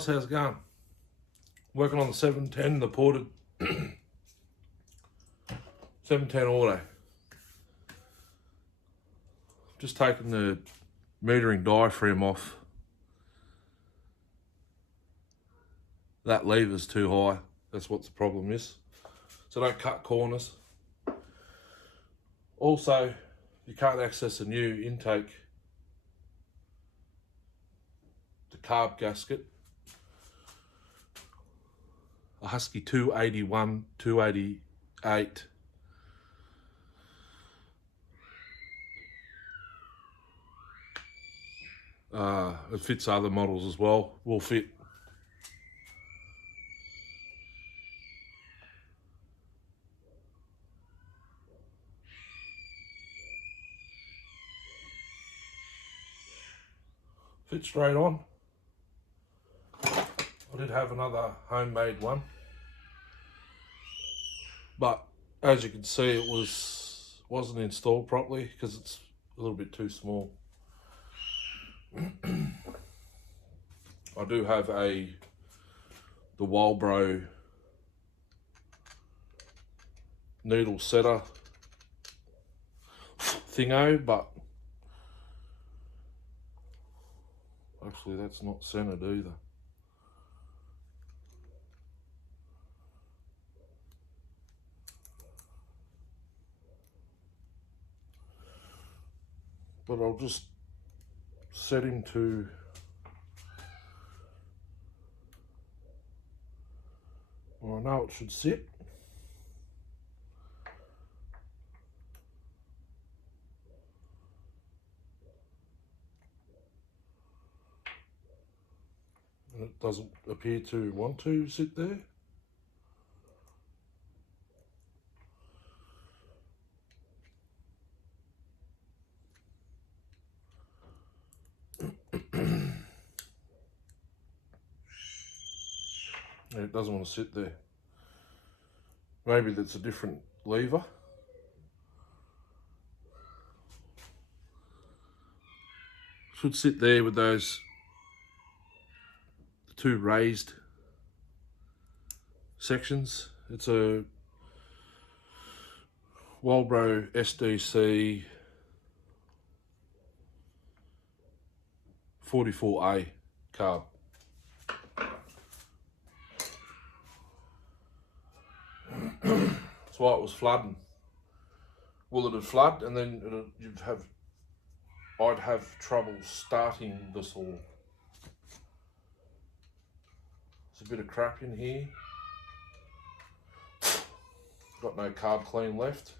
guys, how's it going? Working on the 710, the ported 710 auto. Just taking the metering diaphragm off. That lever's too high. That's what the problem is. So don't cut corners. Also, you can't access a new intake, the carb gasket. A Husky 281, 288. It fits other models as well. Will fit. Fits straight on. I did have another homemade one, but as you can see, it wasn't installed properly because it's a little bit too small. I do have the Walbro needle setter thingo, but actually that's not centered either. But I'll just set him to where I know it should sit. And it doesn't appear to want to sit there. It doesn't want to sit there. Maybe that's a different lever. Should sit there with those two raised sections. It's a Walbro SDC 44A carb. That's why it was flooding. Well, it'd flood, and then I'd have trouble starting this all. There's a bit of crap in here. Got no carb clean left.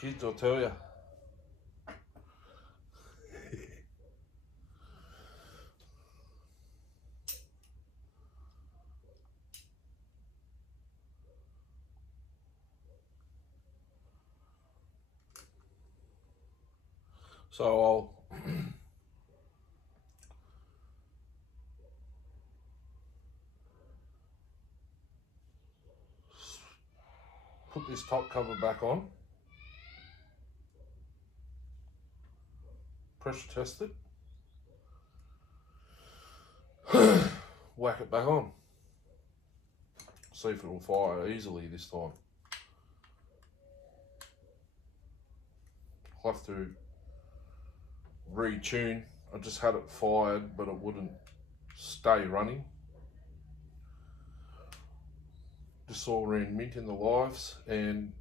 Kids, I'll tell you. So I'll put this top cover back on. Pressure test it, whack it back on, see if it will fire easily this time. I'll have to retune. I just had it fired, but it wouldn't stay running. Just saw around mint in the lives, and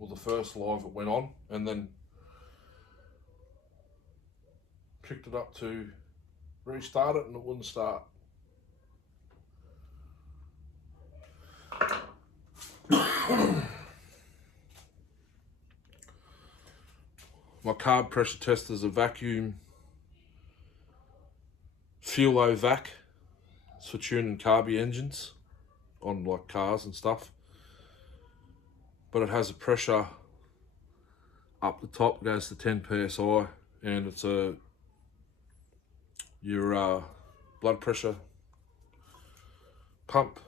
well, the first live it went on, and then picked it up to restart it and it wouldn't start. My carb pressure tester is a vacuum Fuelo vac. It's for tuning carby engines on like cars and stuff. But it has a pressure up the top, goes to 10 psi, and it's your blood pressure pump.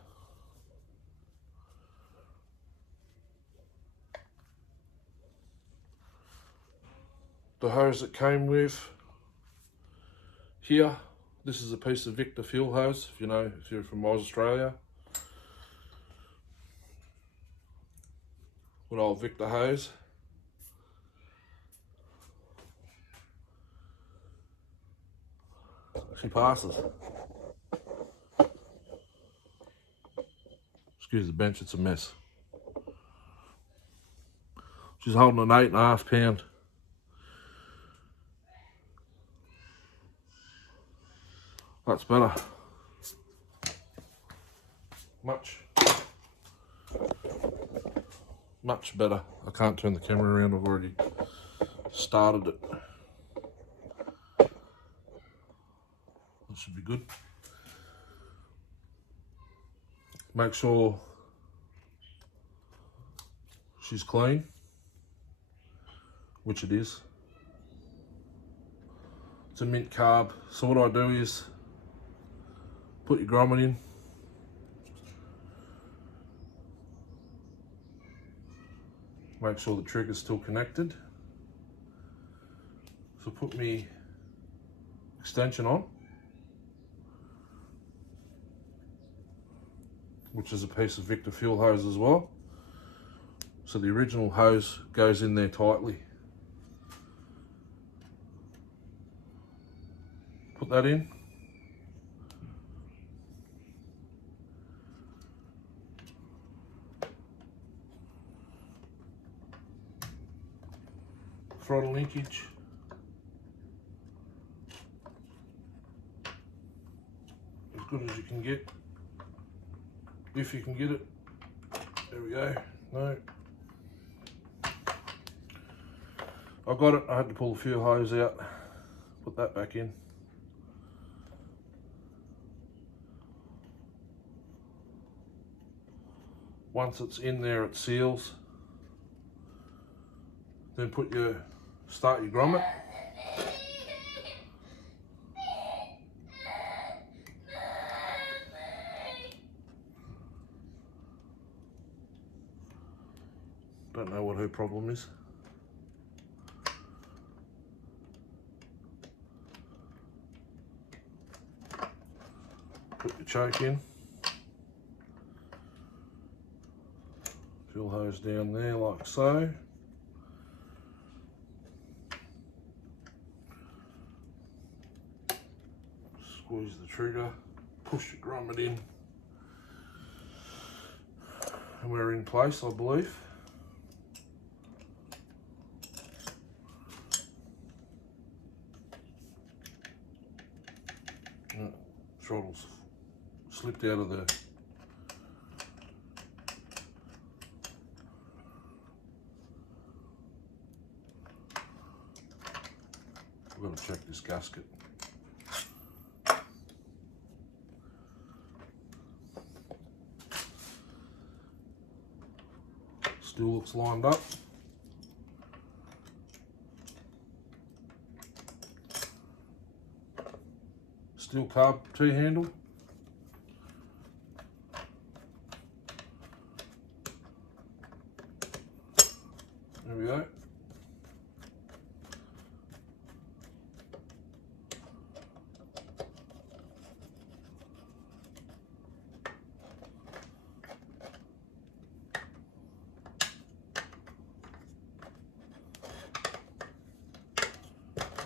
The hose that came with here, this is a piece of Victor fuel hose, if you're from Australia. Good old Victor hose. She passes. Excuse the bench, it's a mess. She's holding an 8.5 pound. That's better. Much better. I can't turn the camera around, I've already started it. That should be good. Make sure she's clean, which it is. It's a mint carb. So what I do is put your grommet in. Make sure the trigger's still connected. So put me extension on, which is a piece of Victor fuel hose as well. So the original hose goes in there tightly. Put that in. Throttle linkage. As good as you can get. If you can get it. There we go. No. I got it. I had to pull the fuel hose out. Put that back in. Once it's in there, it seals. Then start your grommet. Don't know what her problem is. Put your choke in. Fuel hose down there like so. Squeeze the trigger, push your grommet in, and we're in place, I believe. Throttle's slipped out of the I've got to check this gasket. Still looks lined up. Steel carb T-handle. There we go.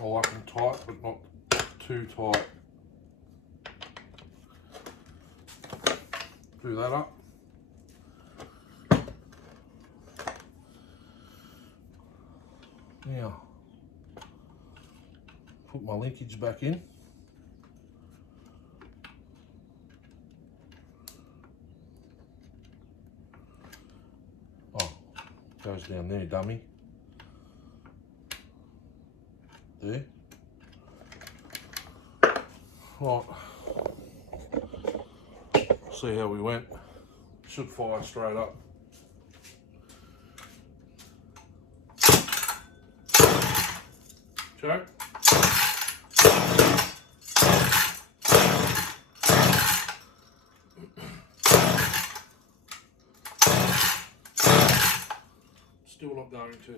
I like them tight, but not too tight. Do that up. Now, put my linkage back in. Oh, goes down there, dummy. There. Right. See how we went. Should fire straight up. Choke. Still not going to.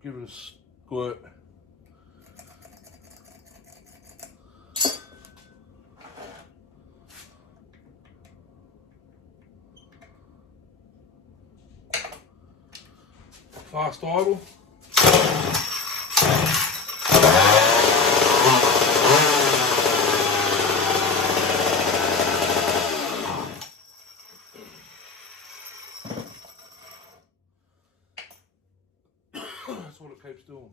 Give it a squirt. Fast idle. That's what it keeps doing.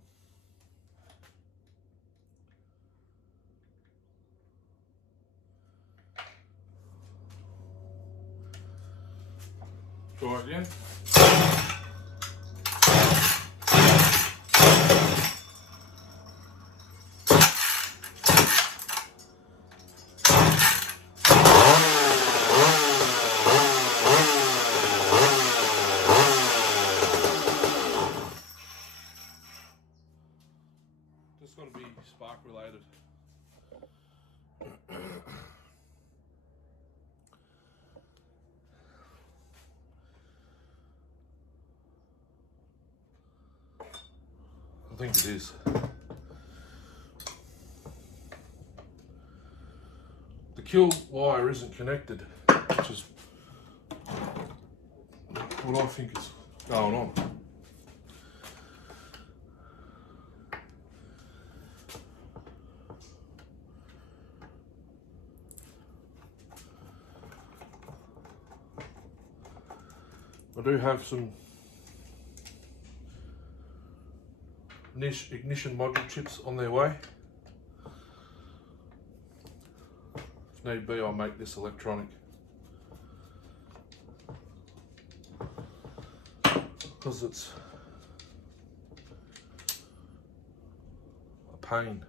Try again. Just got to be spark related. I think it is. The kill wire isn't connected, which is what I think is going on. I do have some niche ignition module chips on their way. If need be, I'll make this electronic. Because it's a pain.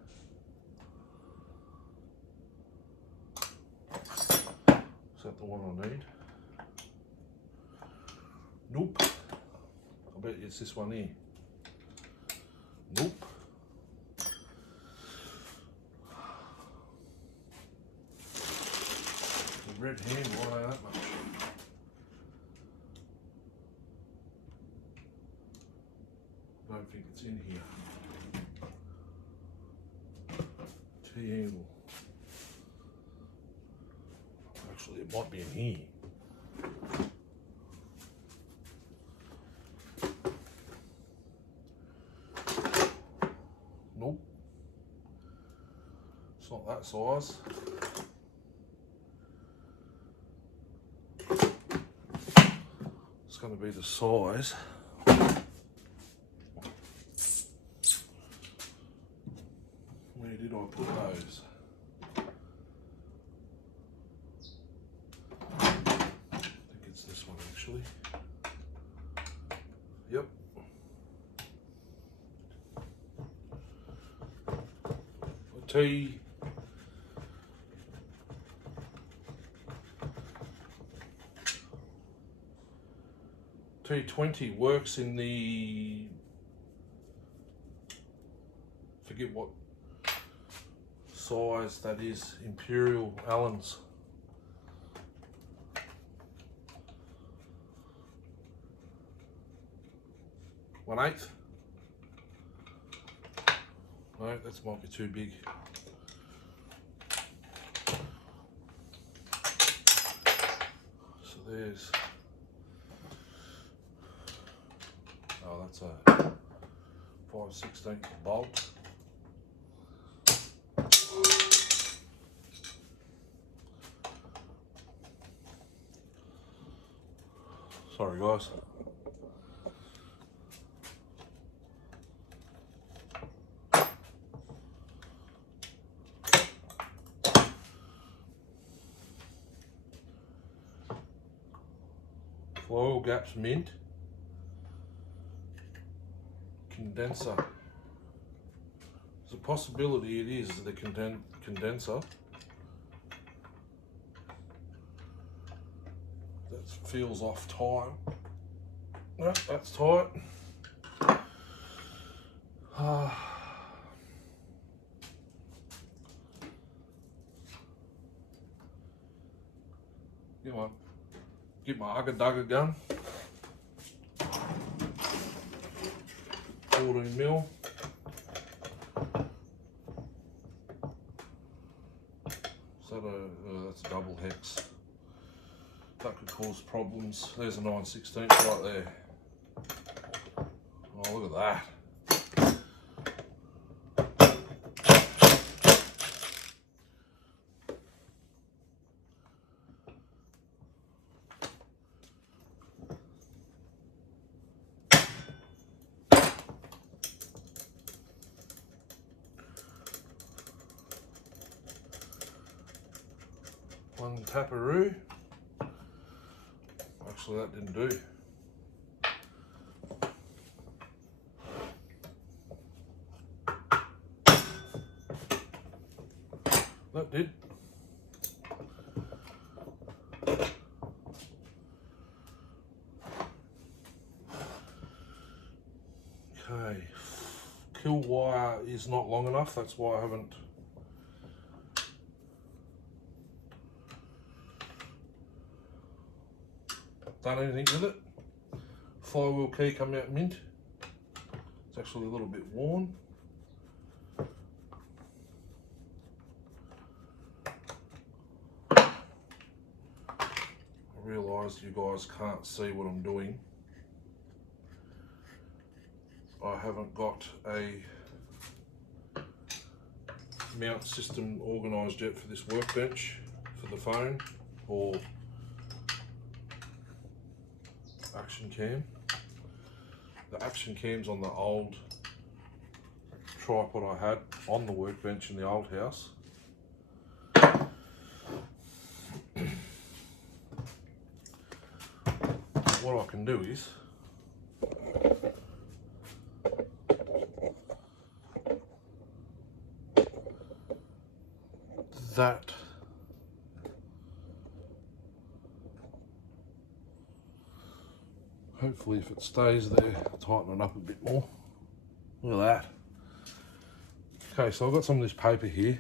Is that the one I need? Nope. I bet it's this one here. Nope. The red hand, why that much? I don't think it's in here. T-handle. Actually, it might be in here. Nope. It's not that size. It's going to be the size. Where did I put those? I think it's this one actually. Yep. T. T20 works in the, forget what size that is, Imperial Allens. One-eighth. No, that might be too big. So there's, oh, that's a 5/16 bolt. Sorry guys. Oil gaps mint. Condenser. There's a possibility it is the condenser. That feels off time. No, that's tight. Get my Ugga Dugga gun. 14 mil. That's a double hex. That could cause problems. There's a 9/16 right there. Oh, look at that. One taparoo. Actually, that didn't do. That did. Okay. Kill wire is not long enough. That's why I haven't done anything with it. Flywheel key coming out mint. It's actually a little bit worn. I realise you guys can't see what I'm doing. I haven't got a mount system organised yet for this workbench for the phone or action cam. The action cam's on the old tripod I had on the workbench in the old house. What I can do is that hopefully if it stays there, tighten it up a bit more. Look at that. Okay, so I've got some of this paper here.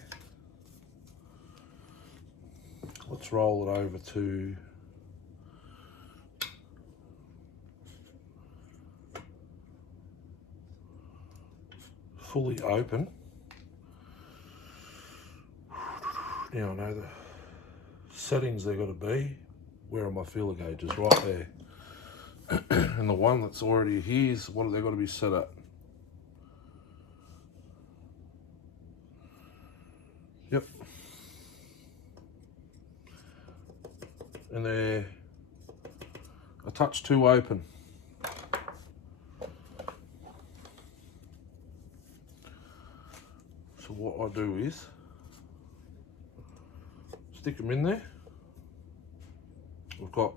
Let's roll it over to fully open. Now I know the settings they're going to be. Where are my feeler gauges? Right there. And the one that's already here is what they've got to be set at. Yep. And they're a touch too open. So what I do is stick them in there. I've got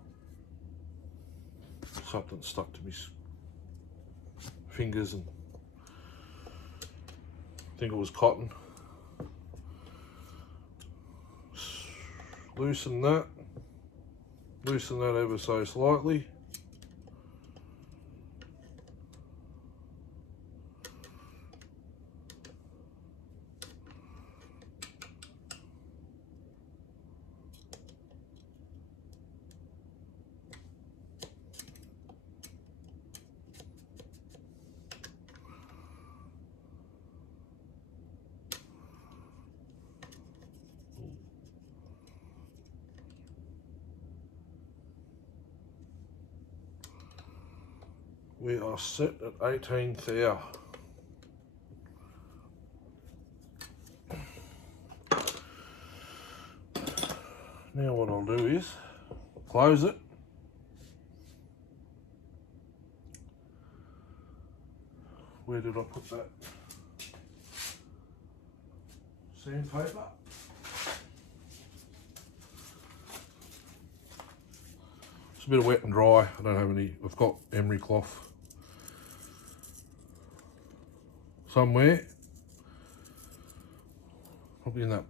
something stuck to my fingers and I think it was cotton. Loosen that ever so slightly. We are set at 18th hour. Now what I'll do is close it. Where did I put that sandpaper? It's a bit of wet and dry. I don't have any. I've got emery cloth somewhere, probably in that,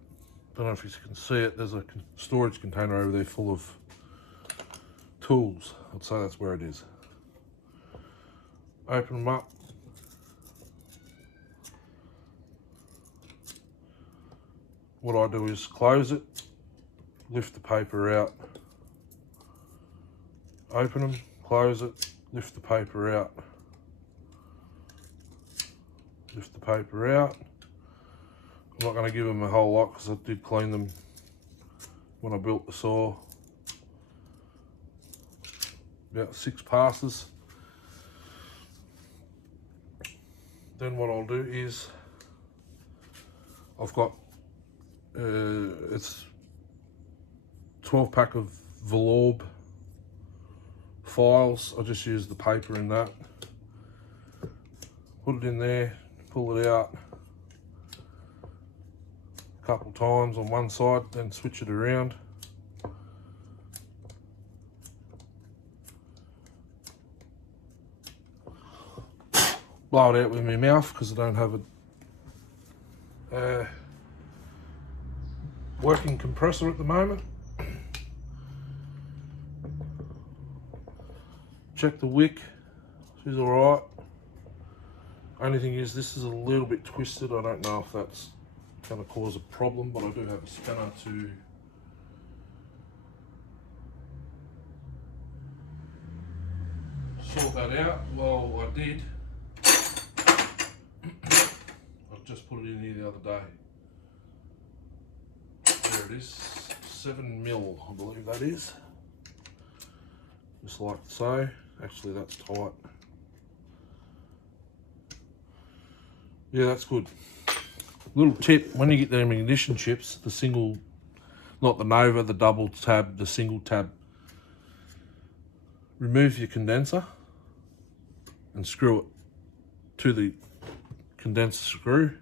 don't know if you can see it, there's a storage container over there full of tools. I'd say that's where it is. Open them up. What I do is close it, lift the paper out, open them, close it, lift the paper out. Lift the paper out. I'm not going to give them a whole lot because I did clean them when I built the saw. About 6 passes. Then what I'll do is, I've got it's 12-pack of Velour files. I just use the paper in that. Put it in there, pull it out a couple times on one side, then switch it around. Blow it out with my mouth because I don't have a working compressor at the moment. Check the wick, she's alright. Only thing is, this is a little bit twisted. I don't know if that's going to cause a problem, but I do have a spanner to sort that out. Well, I did. I just put it in here the other day. There it is, 7mm, I believe that is. Just like so. Actually, that's tight. Yeah, that's good. Little tip, when you get them ignition chips, the single, not the Nova, the double tab, the single tab, remove your condenser and screw it to the condenser screw.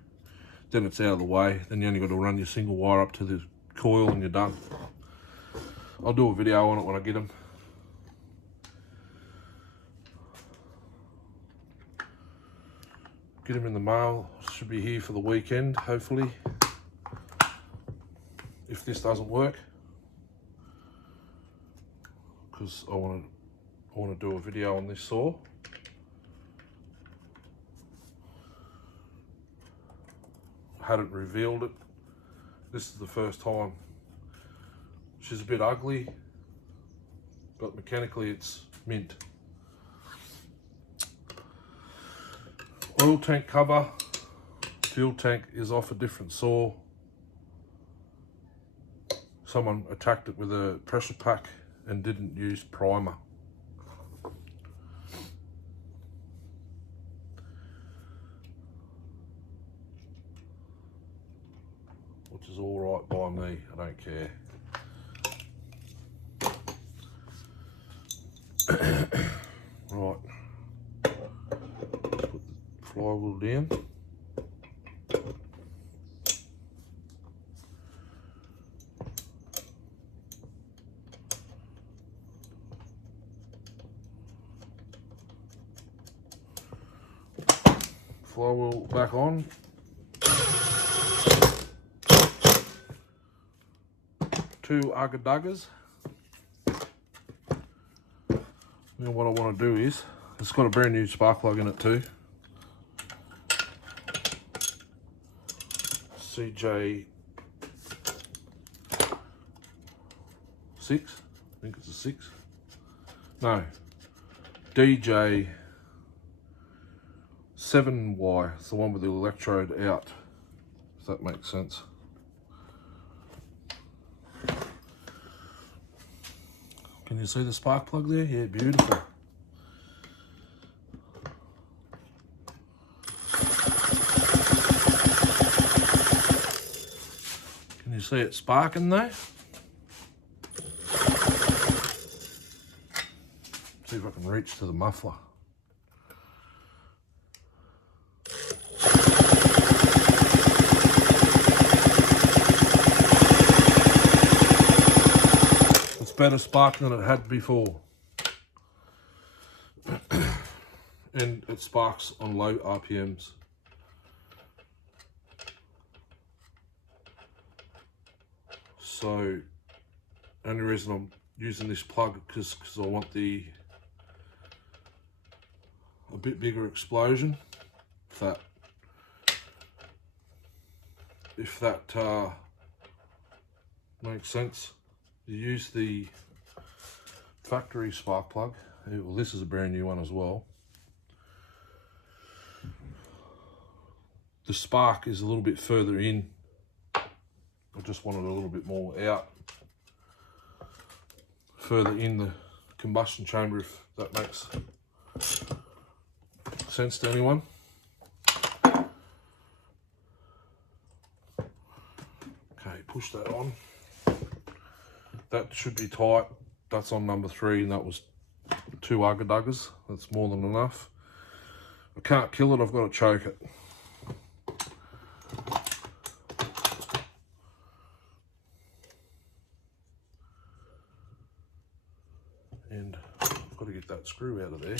Then it's out of the way. Then you only got to run your single wire up to the coil and you're done. I'll do a video on it when I get them. Get them in the mail. Should be here for the weekend, hopefully. If this doesn't work, because I want to do a video on this saw. Hadn't revealed it. This is the first time. She's a bit ugly, but mechanically it's mint. Oil tank cover. Fuel tank is off a different saw. Someone attacked it with a pressure pack and didn't use primer. Which is all right by me, I don't care. Right, let's put the flywheel down. Flywheel back on. Two ugga-duggas. Now what I want to do is, it's got a brand new spark plug in it too. CJ6, I think it's a 6. No, DJ7Y, it's the one with the electrode out, if that makes sense. Can you see the spark plug there? Yeah, beautiful. Can you see it sparking there? See if I can reach to the muffler. Better spark than it had before. And it sparks on low RPMs. So only reason I'm using this plug because I want a bit bigger explosion. If that makes sense. You use the factory spark plug. Well, this is a brand new one as well. The spark is a little bit further in. I just wanted a little bit more out, further in the combustion chamber, if that makes sense to anyone. Okay, push that on. That should be tight. That's on number 3, and that was 2 ugga-duggers. That's more than enough. I can't kill it, I've got to choke it. And I've got to get that screw out of there.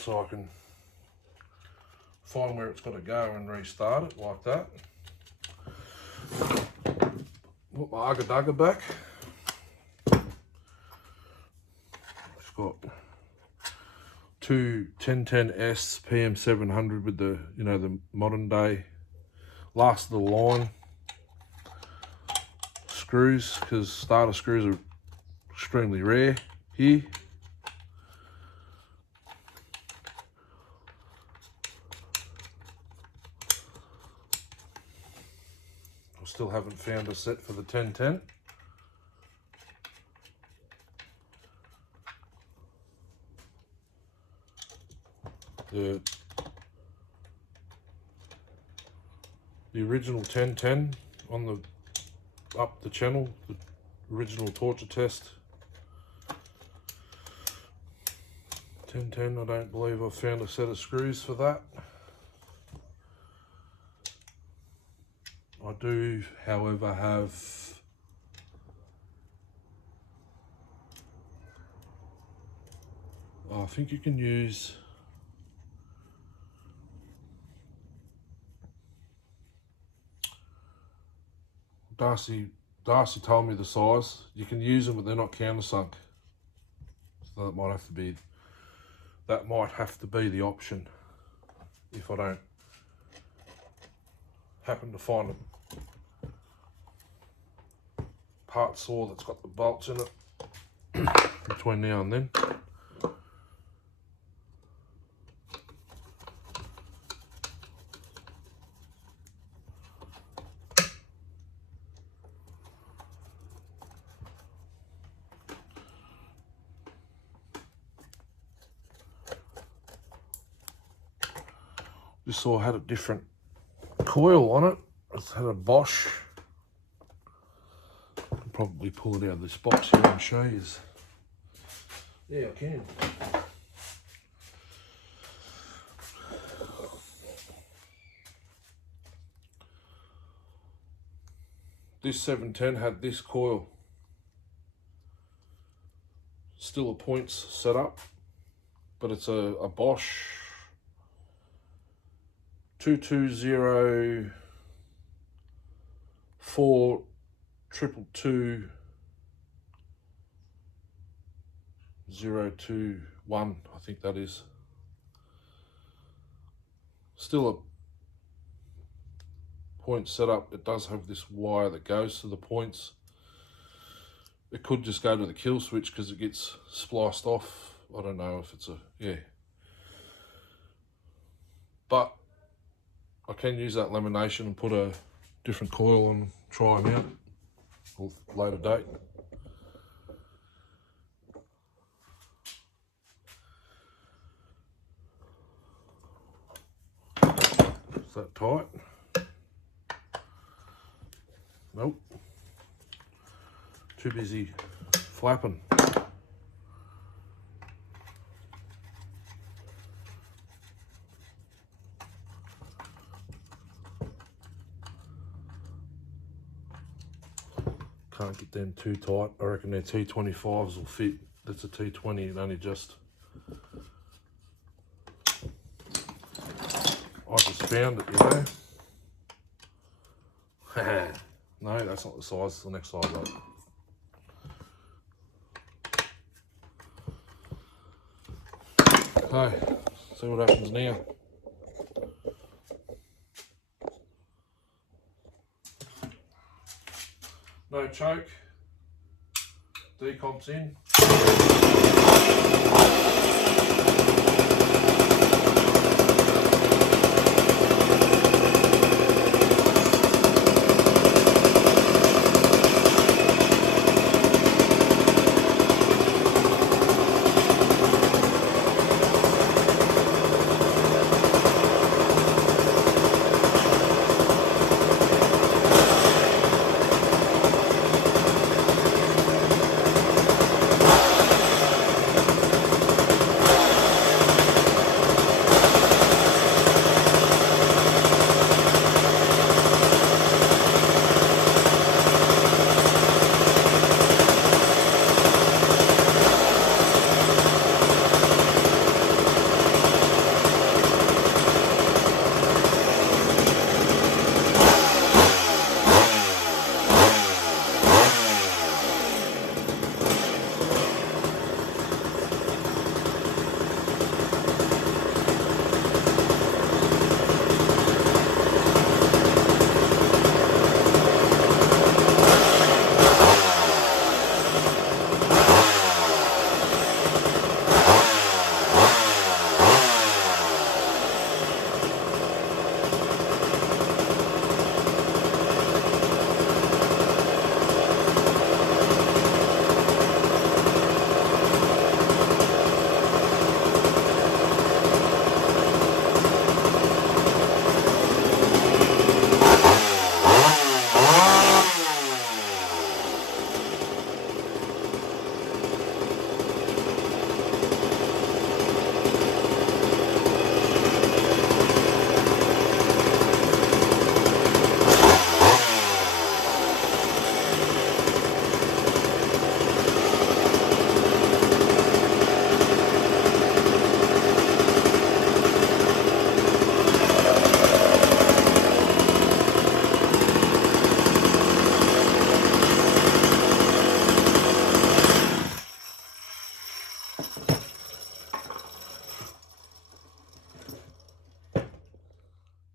So I can find where it's got to go and restart it like that. Put my ugga-dugga back. I've got 2 1010S PM700 with the, you know, the modern day last of the line screws, because starter screws are extremely rare here. I still haven't found a set for the 1010. The original 1010 on the up the channel, the original torture test 1010, I don't believe I've found a set of screws for that. I do, however, have I think you can use Darcy told me the size. You can use them, but they're not countersunk. So that might have to be the option if I don't happen to find a part saw that's got the bolts in it between now and then. Just saw I had a different coil on it. It's had a Bosch. I can probably pull it out of this box here and show you. Yeah, I can. This 710 had this coil. Still a points setup, but it's a Bosch 2204 222 021, I think that is. Still a point setup. It does have this wire that goes to the points. It could just go to the kill switch because it gets spliced off. I don't know if it's but I can use that lamination and put a different coil and try them out for a later date. Is that tight? Nope. Too busy flapping. Can't get them too tight. I reckon their T25s will fit. That's a T20 and only just. I just found it, you know. No, that's not the size, it's the next size up. Okay, see what happens now. No choke. Decomps in.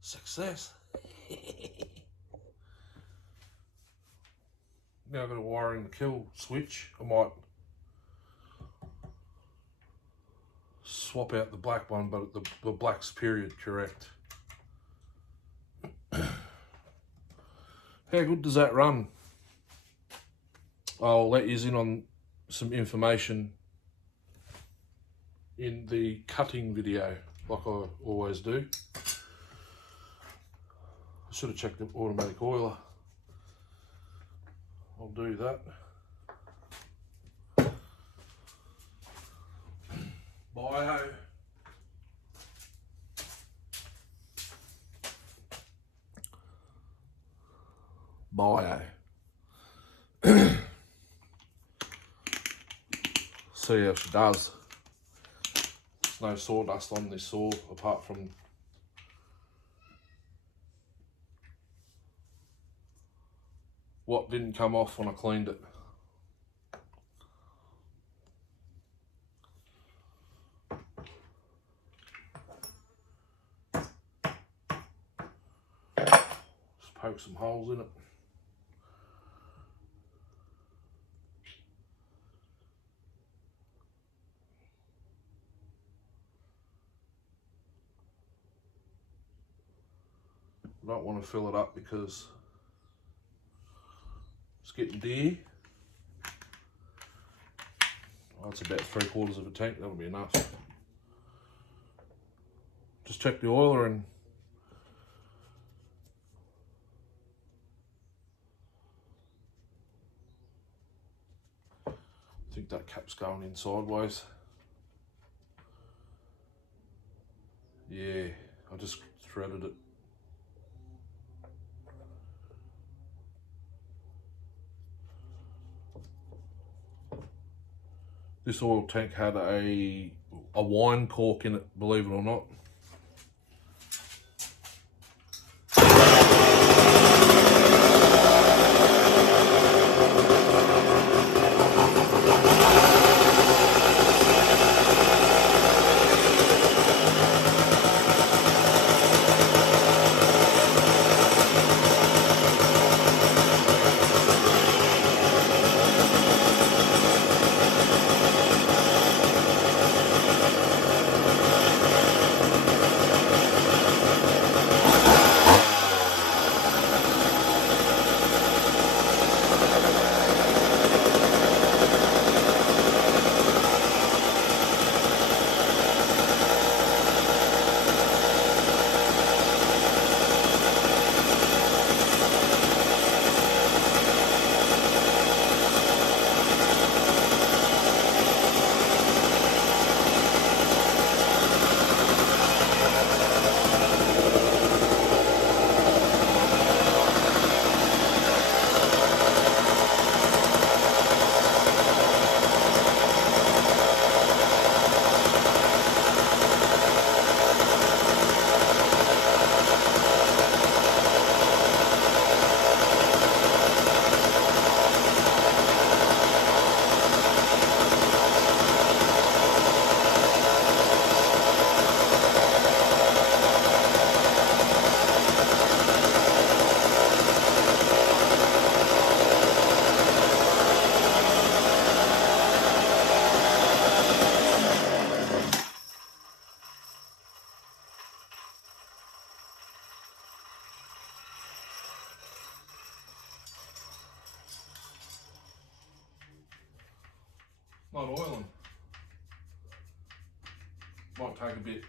Success. Now I've got to wire in the kill switch. I might swap out the black one, but the black's period correct. How good does that run? I'll let you in on some information in the cutting video, like I always do. I should have checked the automatic oiler. I'll do that. Bio. Bio. See how she does. There's no sawdust on this saw apart from what didn't come off when I cleaned it. Just poke some holes in it. I don't want to fill it up because it's getting dear. Oh, it's about 3/4 of a tank, that'll be enough. Just check the oiler and I think that cap's going in sideways. Yeah, I just threaded it. This oil tank had a wine cork in it, believe it or not. Not oiling. Might take a bit.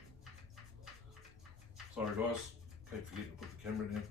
Sorry guys, keep forgetting to put the camera down.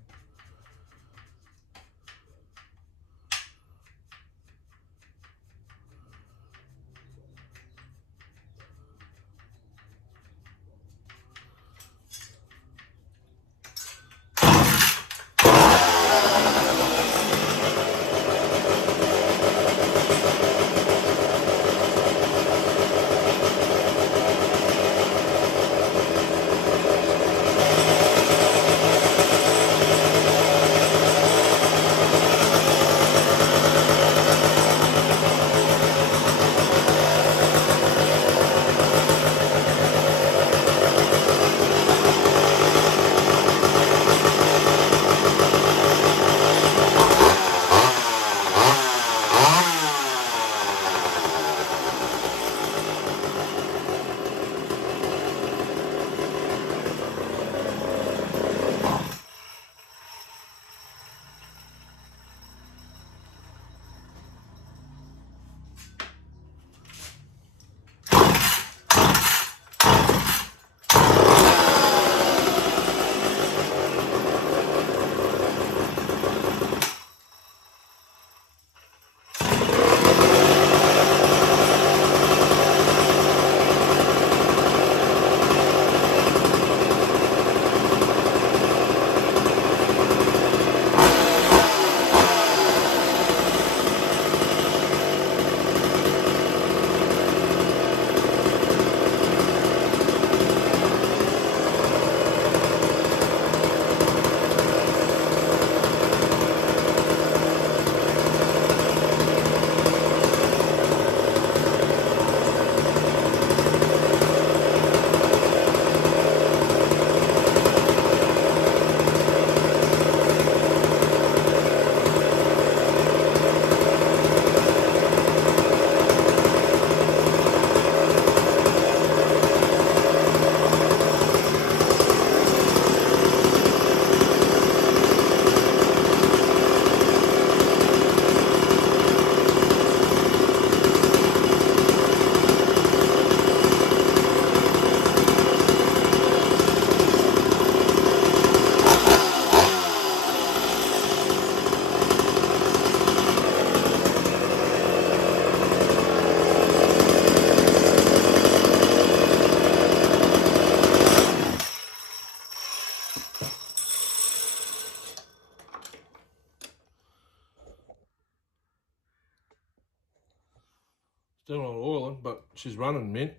Still not oiling, but she's running mint.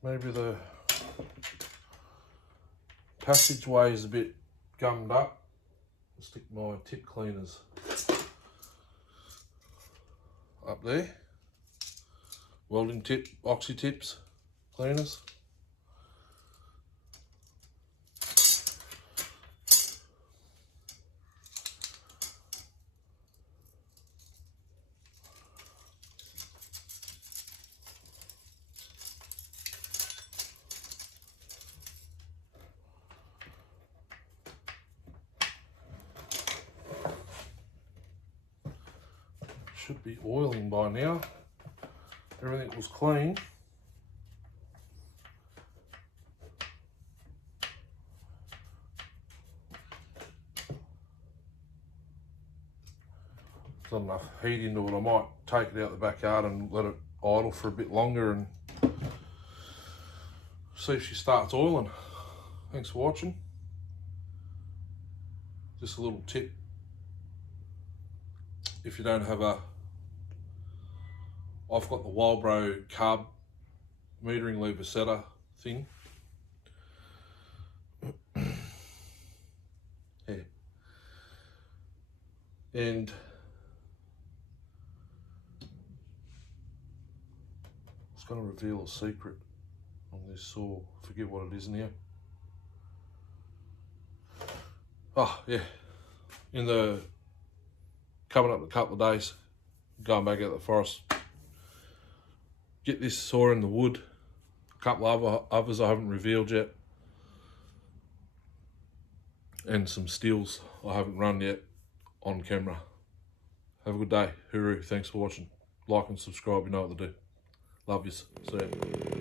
Maybe the passageway is a bit gummed up. I'll stick my tip cleaners up there. Welding tip, oxy tips, cleaners. Should be oiling by now. Everything was clean. There's not enough heat into it. I might take it out the backyard and let it idle for a bit longer and see if she starts oiling. Thanks for watching. Just a little tip. If you don't have I've got the Wildbro carb metering lever setter thing. Yeah. And I was going to reveal a secret on this saw. Forget what it is now. Oh yeah, coming up in a couple of days, going back out the forest. Get this saw in the wood. A couple of others I haven't revealed yet. And some steels I haven't run yet on camera. Have a good day. Hooroo. Thanks for watching. Like and subscribe. You know what to do. Love yous. See ya.